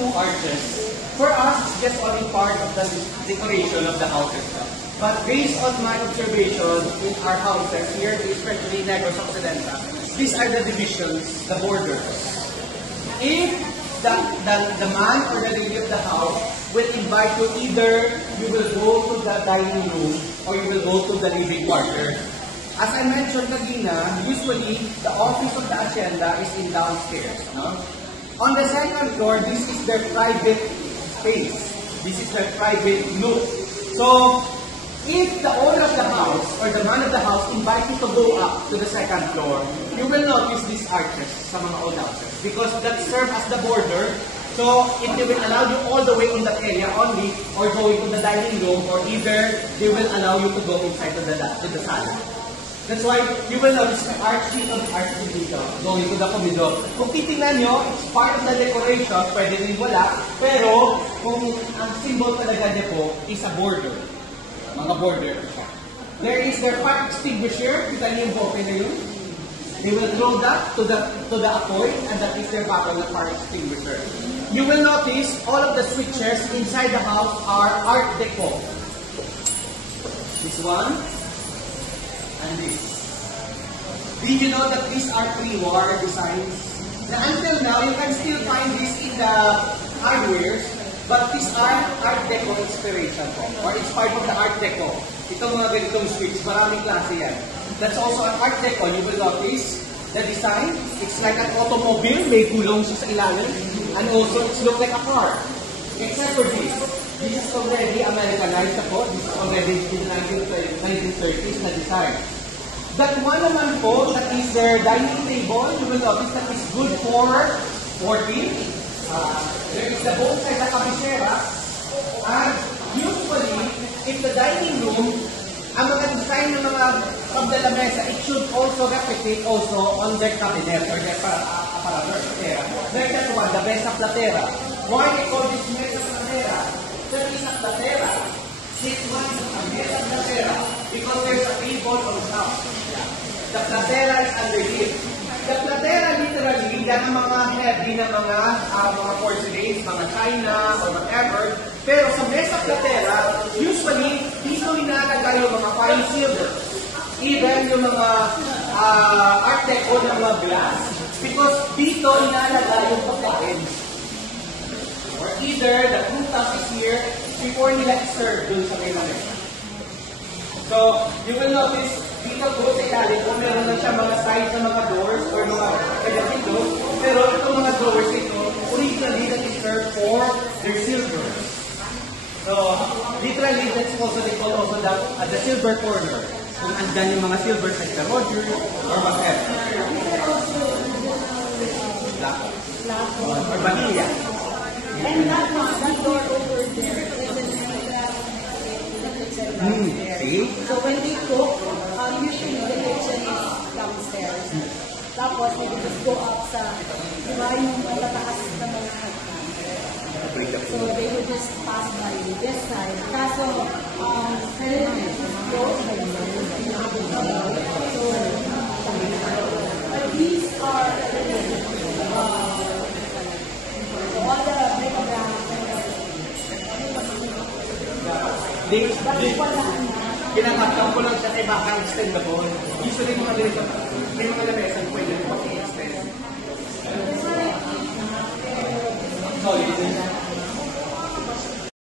two arches. For us, it's just only part of the decoration of the house itself. But based on my observation in our houses here, especially in Negros Occidental, these are the divisions, the borders. If the man or the lady of the house will invite you, either you will go to the dining room or you will go to the living quarters. As I mentioned kanina, usually the office of the hacienda is in downstairs. No? On the second floor, this is their private space. This is their private nook. So, if the owner of the house or the man of the house invite you to go up to the second floor, you will notice these arches sa mga old houses because that serve as the border. So, if they will allow you all the way on that area only or going to the dining room, or either they will allow you to go inside to the sala. That's why you will notice the arch dito, going to the comedor. Kung titingnan nyo, it's part of the decoration, pwede rin wala, pero kung ang symbol talaga niya po is a border. Mga border. There is their fire extinguisher, kita niyo yung bokeh na yun. They will throw that to the apoy, and that is their battle of fire extinguisher. You will notice all of the switches inside the house are Art Deco. This one. And this. Did you know that these are pre-war designs? Now, until now, you can still find this in the hardwares, but these are Art Deco inspiration po, or it's part of the Art Deco. Itong mga ganitong switch, maraming klase yan. That's also an Art Deco. You will notice the design. It's like an automobile, may gulong siya sa ilalim, and also it looks like a car. Except for this. This is already Americanized po. This is already in the 1930s na design. That one naman po, that is their dining table, you will notice that is good for 40. There is the both side na kabisera. And usually, if the dining room, ang mga design ng mga pagdalamesa, it should also replicate also on their cabinet or their apparatus. There's that one, the mesa platera. Why they call this mesa platera? That is a platera. This one is a mesa platera because there's a table on top. The platera is underneath. The platera literally, yan ang mga heavy na mga porcelains, mga china or whatever. Pero sa mesa platera, usually, dito nilalagay yung mga fine silver. Even yung mga art deco ng mga glass. Because dito nilalagay yung pagkain. Or either the frutas is here before nila i-serve dun sa may mesa. So, you will notice, dito po sa ilalim, kung meron na siya mga sides na mga doors or mga windows, pero itong mga doors ito, originally that is served for their silver. So, literally, that's also they call also the silver corner. Kung andyan yung mga silver like the Roger or whatever. Black or vanilla. And that door over there is an See? So when they cook, usually the kitchen is downstairs. Tapos they just go up sa, di ba yung matataas na mga hagdan. So they would just pass by this side. Kaso, but these are all the Kinakatang ko lang siya kay bakang extendable. Usually mga ganito, may mga lamesa pwede.